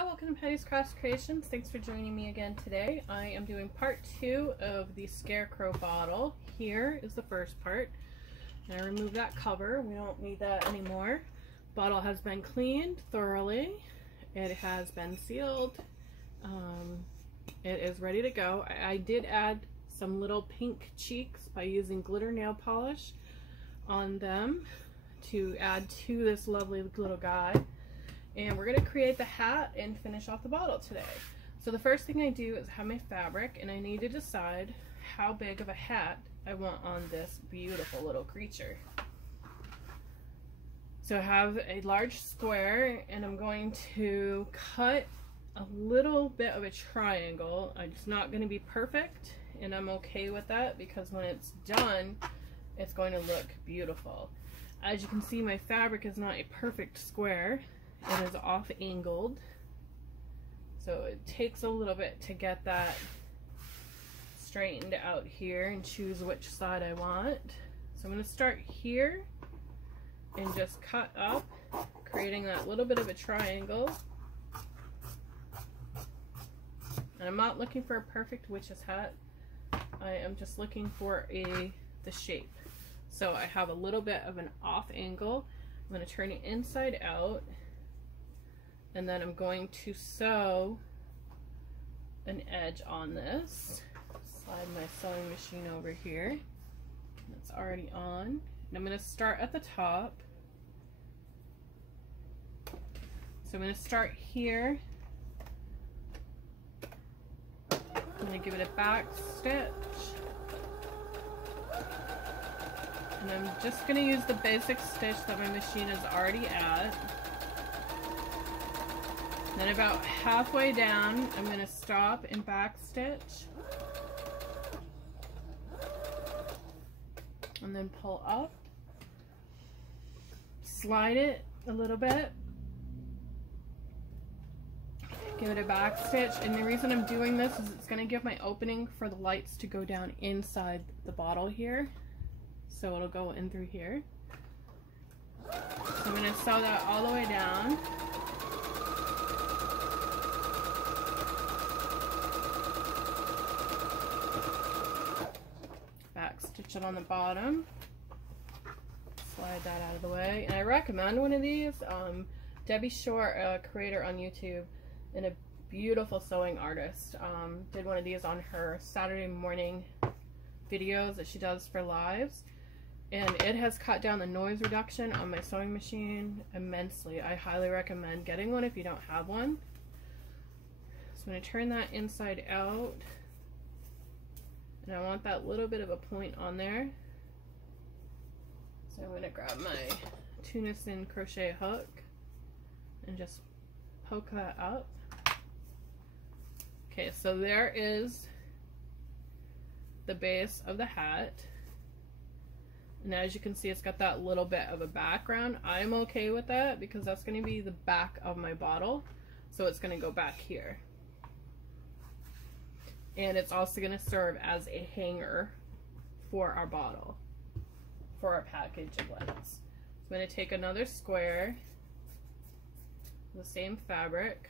Hi, welcome to Patty's Crafts Creations. Thanks for joining me again today. I am doing part 2 of the scarecrow bottle. Here is the first part. And I removed that cover. We don't need that anymore. Bottle has been cleaned thoroughly. It has been sealed. It is ready to go. I did add some little pink cheeks by using glitter nail polish on them to add to this lovely little guy. And we're going to create the hat and finish off the bottle today. So the first thing I do is have my fabric, and I need to decide how big of a hat I want on this beautiful little creature. So I have a large square, and I'm going to cut a little bit of a triangle. It's not going to be perfect, and I'm okay with that because when it's done, it's going to look beautiful. As you can see, my fabric is not a perfect square. It is off angled, so it takes a little bit to get that straightened out here and choose which side I want. So I'm going to start here and just cut up, creating that little bit of a triangle. And I'm not looking for a perfect witch's hat. I am just looking for the shape. So I have a little bit of an off angle. I'm going to turn it inside out. And then I'm going to sew an edge on this. Slide my sewing machine over here. It's already on. And I'm going to start at the top. So I'm going to start here. I'm going to give it a back stitch. And I'm just going to use the basic stitch that my machine is already at. Then about halfway down, I'm going to stop and back stitch. And then pull up. Slide it a little bit. Give it a back stitch. And the reason I'm doing this is it's going to give my opening for the lights to go down inside the bottle here. So it'll go in through here. So I'm going to sew that all the way down. Stitch it on the bottom, slide that out of the way, and I recommend one of these. Debbie Shore, a creator on YouTube and a beautiful sewing artist, did one of these on her Saturday morning videos that she does for lives, and it has cut down the noise reduction on my sewing machine immensely. I highly recommend getting one if you don't have one. So I'm going to turn that inside out. And I want that little bit of a point on there. So I'm going to grab my Tunison crochet hook and just poke that up. Okay, so there is the base of the hat. And as you can see, it's got that little bit of a background. I'm okay with that because that's going to be the back of my bottle. So it's going to go back here. And it's also going to serve as a hanger for our bottle, for our package of lights. So I'm going to take another square, the same fabric,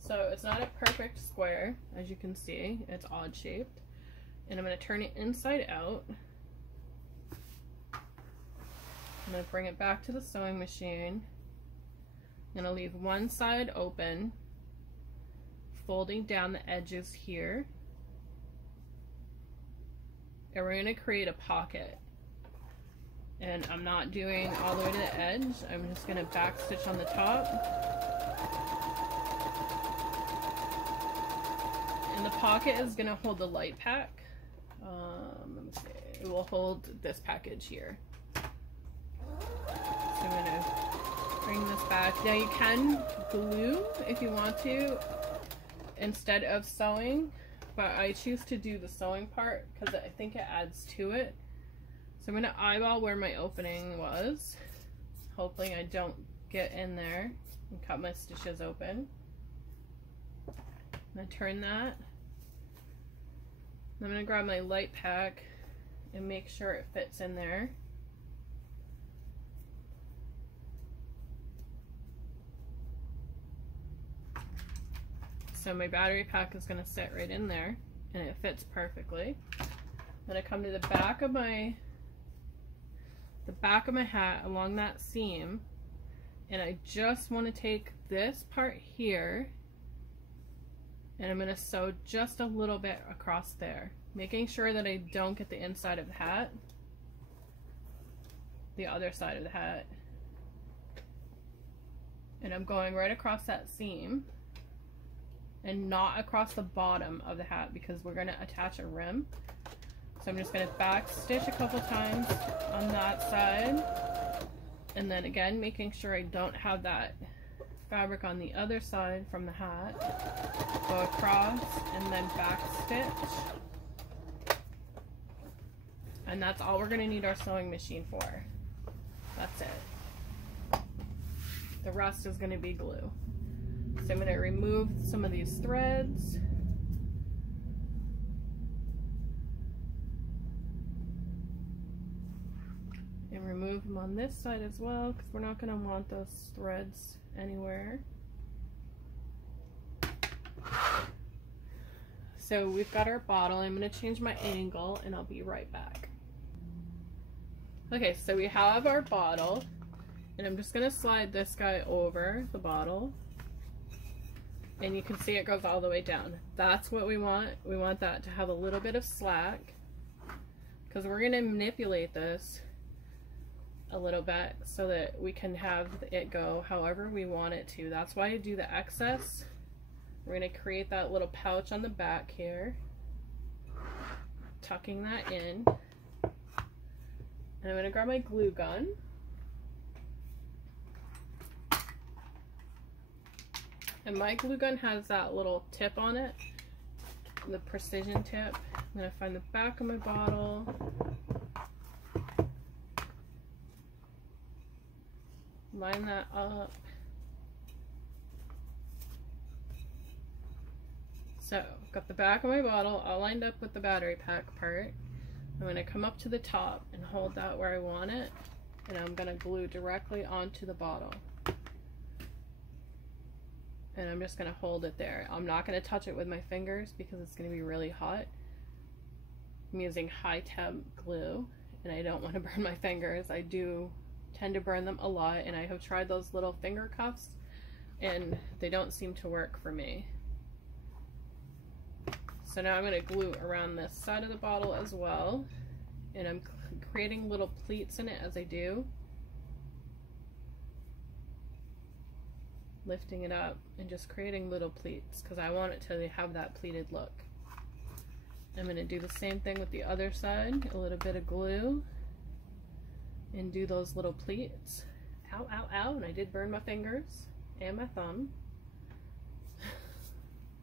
so it's not a perfect square, as you can see, it's odd shaped, and I'm going to turn it inside out. I'm going to bring it back to the sewing machine. I'm going to leave one side open, folding down the edges here. And we're going to create a pocket. And I'm not doing all the way to the edge. I'm just going to back stitch on the top. And the pocket is going to hold the light pack. Let me see. It will hold this package here. I'm going to bring this back. Now you can glue if you want to instead of sewing, but I choose to do the sewing part because I think it adds to it. So I'm going to eyeball where my opening was. Hopefully I don't get in there and cut my stitches open. I'm going to turn that. I'm going to grab my light pack and make sure it fits in there. So my battery pack is going to sit right in there and it fits perfectly. Then I come to the back of my hat along that seam, and I just want to take this part here and I'm going to sew just a little bit across there, making sure that I don't get the inside of the hat, the other side of the hat, and I'm going right across that seam and not across the bottom of the hat because we're going to attach a rim. So I'm just going to back stitch a couple times on that side, and then again making sure I don't have that fabric on the other side from the hat. Go across and then back stitch, and that's all we're going to need our sewing machine for. That's it. The rest is going to be glue. So I'm going to remove some of these threads. And remove them on this side as well, because we're not going to want those threads anywhere. So we've got our bottle. I'm going to change my angle and I'll be right back. Okay, so we have our bottle, and I'm just going to slide this guy over the bottle. And you can see it goes all the way down. That's what we want. We want that to have a little bit of slack, because we're going to manipulate this a little bit so that we can have it go however we want it to. That's why I do the excess. We're going to create that little pouch on the back here, tucking that in. And I'm going to grab my glue gun. And my glue gun has that little tip on it, the precision tip. I'm going to find the back of my bottle. Line that up. So, got the back of my bottle all lined up with the battery pack part. I'm going to come up to the top and hold that where I want it, and I'm going to glue directly onto the bottle. And I'm just going to hold it there. I'm not going to touch it with my fingers because it's going to be really hot. I'm using high temp glue and I don't want to burn my fingers. I do tend to burn them a lot, and I have tried those little finger cuffs and they don't seem to work for me. So now I'm going to glue around this side of the bottle as well, and I'm creating little pleats in it as I do. Lifting it up and just creating little pleats because I want it to have that pleated look. I'm going to do the same thing with the other side, a little bit of glue, and do those little pleats. Ow, ow, ow, and I did burn my fingers and my thumb.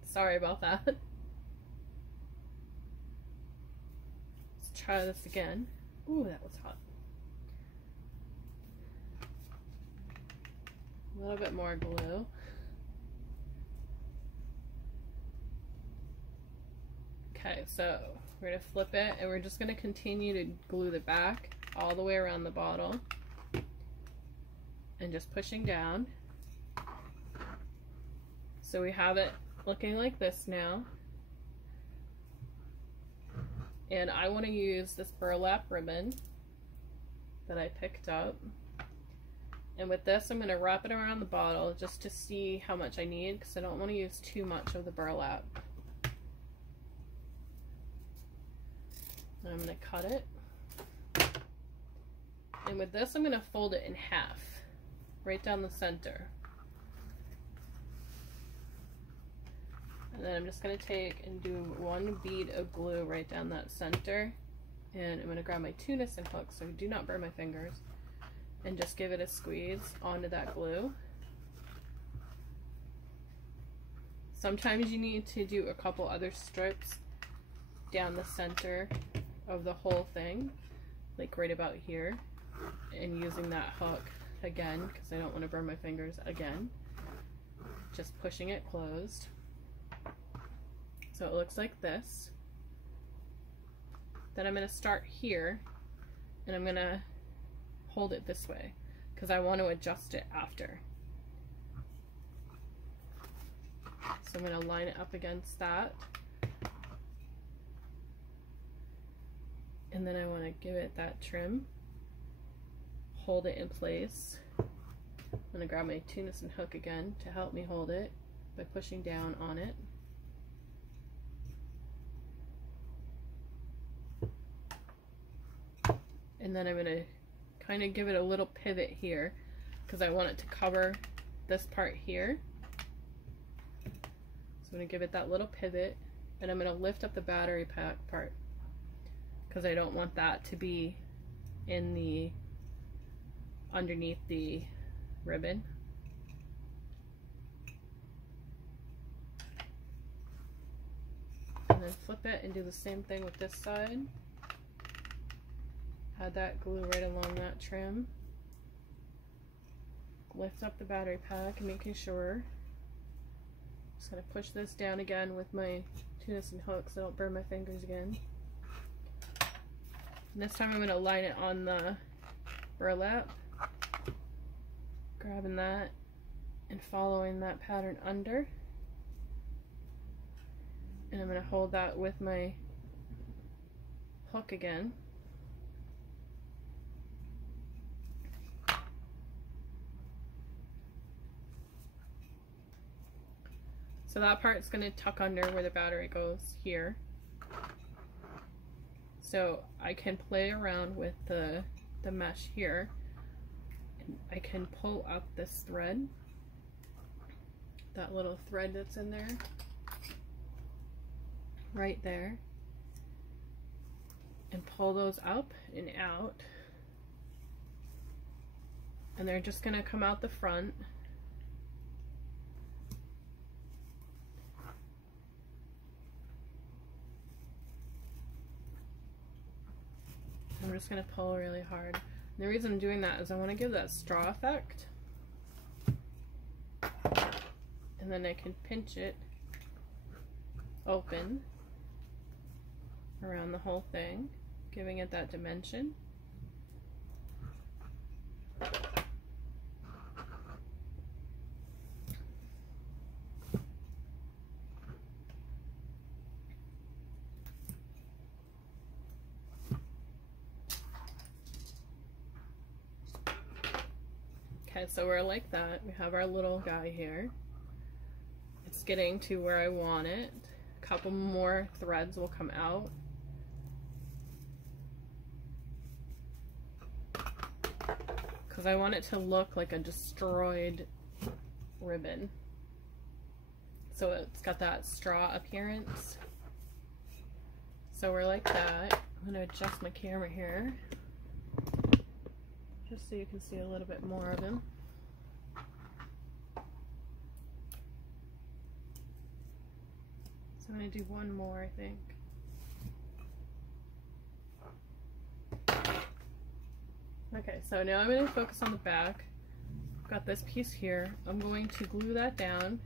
Sorry about that. Let's try this again. Ooh, that was hot. A little bit more glue. Okay, so we're going to flip it and we're just going to continue to glue the back all the way around the bottle and just pushing down. So we have it looking like this now. And I want to use this burlap ribbon that I picked up. And with this, I'm going to wrap it around the bottle just to see how much I need, because I don't want to use too much of the burlap. And I'm going to cut it. And with this, I'm going to fold it in half, right down the center. And then I'm just going to take and do one bead of glue right down that center. And I'm going to grab my tunic hook so I do not burn my fingers, and just give it a squeeze onto that glue. Sometimes you need to do a couple other strips down the center of the whole thing, like right about here, and using that hook again because I don't want to burn my fingers again. Just pushing it closed. So it looks like this. then I'm going to start here and I'm going to hold it this way because I want to adjust it after. So I'm going to line it up against that. And then I want to give it that trim. Hold it in place. I'm going to grab my Tunison hook again to help me hold it by pushing down on it. And then I'm going to kind of give it a little pivot here because I want it to cover this part here. So I'm going to give it that little pivot, and I'm going to lift up the battery pack part because I don't want that to be in the underneath the ribbon. And then flip it and do the same thing with this side. Add that glue right along that trim. Lift up the battery pack, making sure. Just gonna push this down again with my Tunison hook so I don't burn my fingers again. And this time I'm gonna line it on the burlap. Grabbing that and following that pattern under. And I'm gonna hold that with my hook again. So that part's going to tuck under where the battery goes here. So I can play around with the mesh here. And I can pull up this thread, that little thread that's in there, right there, and pull those up and out. And they're just going to come out the front. I'm just going to pull really hard. And the reason I'm doing that is I want to give that straw effect. And then I can pinch it open around the whole thing, giving it that dimension. Okay, so we're like that. We have our little guy here. It's getting to where I want it. A couple more threads will come out. Because I want it to look like a destroyed ribbon. So it's got that straw appearance. So we're like that. I'm going to adjust my camera here, just so you can see a little bit more of him. So I'm going to do one more, I think. Okay, so now I'm going to focus on the back. I've got this piece here. I'm going to glue that down.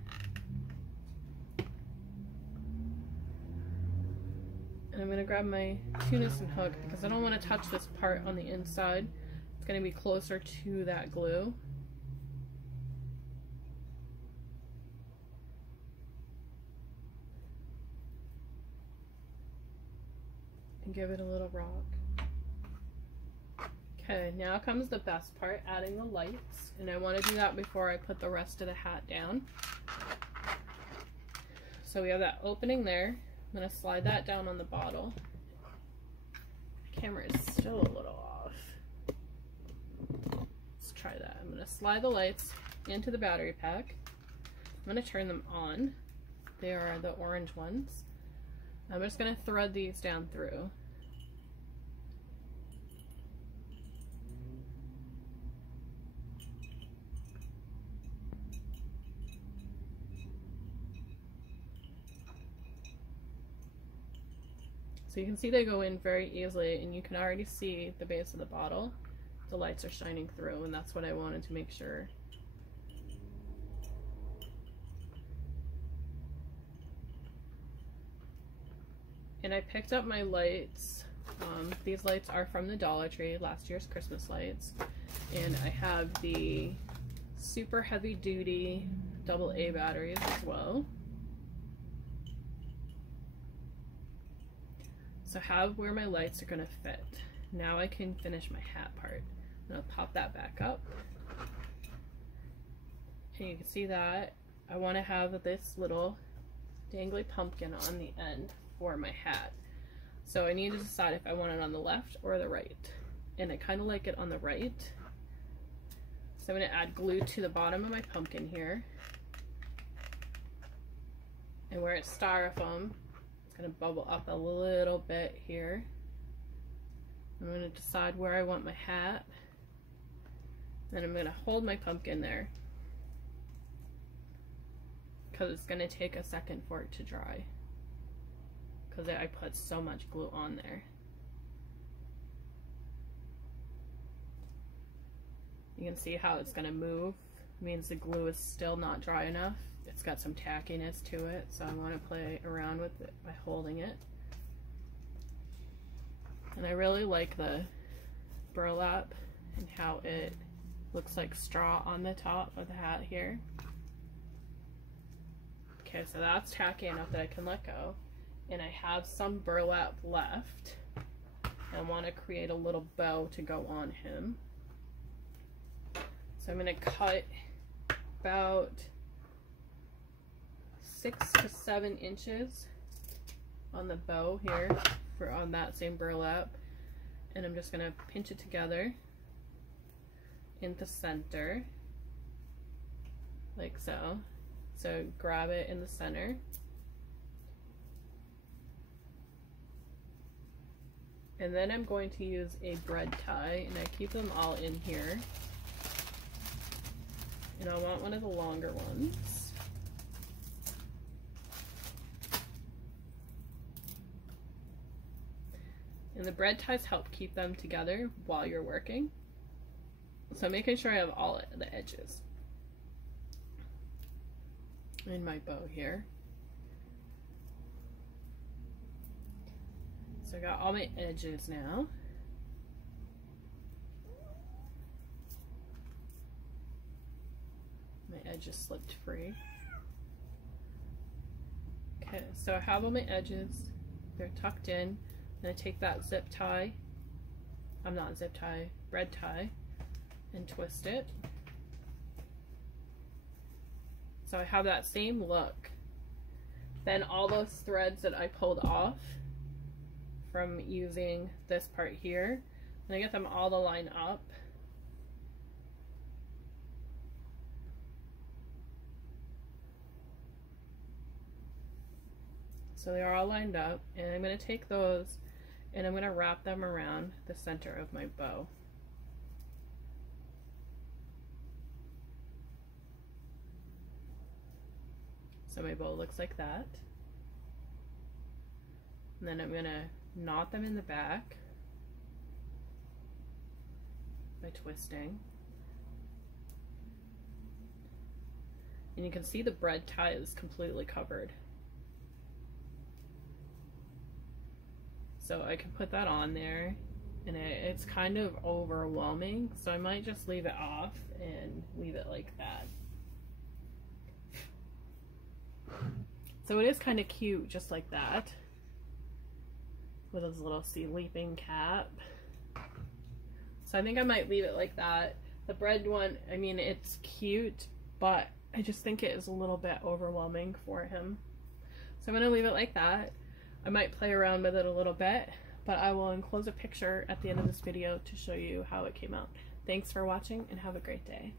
And I'm going to grab my Tunison hook because I don't want to touch this part on the inside. It's going to be closer to that glue. And give it a little rock. Okay, now comes the best part, adding the lights. And I want to do that before I put the rest of the hat down. So we have that opening there. I'm going to slide that down on the bottle. The camera is still a little off. Let's try that. I'm going to slide the lights into the battery pack. I'm going to turn them on. They are the orange ones. I'm just going to thread these down through. So you can see they go in very easily, and you can already see the base of the bottle. The lights are shining through, and that's what I wanted to make sure. And I picked up my lights These lights are from the Dollar Tree, last year's Christmas lights. And I have the super heavy duty AA batteries as well. So I have where my lights are gonna fit. Now I can finish my hat part. And I'll pop that back up. And you can see that I want to have this little dangly pumpkin on the end for my hat. So I need to decide if I want it on the left or the right. And I kind of like it on the right. So I'm going to add glue to the bottom of my pumpkin here. And where it's styrofoam, it's going to bubble up a little bit here. I'm going to decide where I want my hat. Then I'm going to hold my pumpkin there, because it's going to take a second for it to dry, because I put so much glue on there. You can see how it's going to move. It means the glue is still not dry enough. It's got some tackiness to it, so I want to play around with it by holding it. And I really like the burlap and how it looks like straw on the top of the hat here. Okay, so that's tacky enough that I can let go. And I have some burlap left. I want to create a little bow to go on him. So I'm going to cut about 6 to 7 inches on the bow here on that same burlap. And I'm just going to pinch it together in the center, like so. So grab it in the center. And then I'm going to use a bread tie, and I keep them all in here. And I want one of the longer ones. And the bread ties help keep them together while you're working. So I'm making sure I have all the edges in my bow here. So I got all my edges now. My edges slipped free. Okay, so I have all my edges. They're tucked in. I'm going to take that zip tie, bread tie, and twist it. So I have that same look. Then all those threads that I pulled off from using this part here, and I get them all to line up. So they are all lined up, and I'm going to take those and I'm going to wrap them around the center of my bow. So my bow looks like that. And then I'm going to knot them in the back by twisting. And you can see the bread tie is completely covered. So I can put that on there, and it's kind of overwhelming, so I might just leave it off and leave it like that. So it is kind of cute just like that, with his little sleeping cap. So I think I might leave it like that. The bread one, I mean, it's cute, but I just think it is a little bit overwhelming for him. So I'm going to leave it like that. I might play around with it a little bit, but I will enclose a picture at the end of this video to show you how it came out. Thanks for watching and have a great day.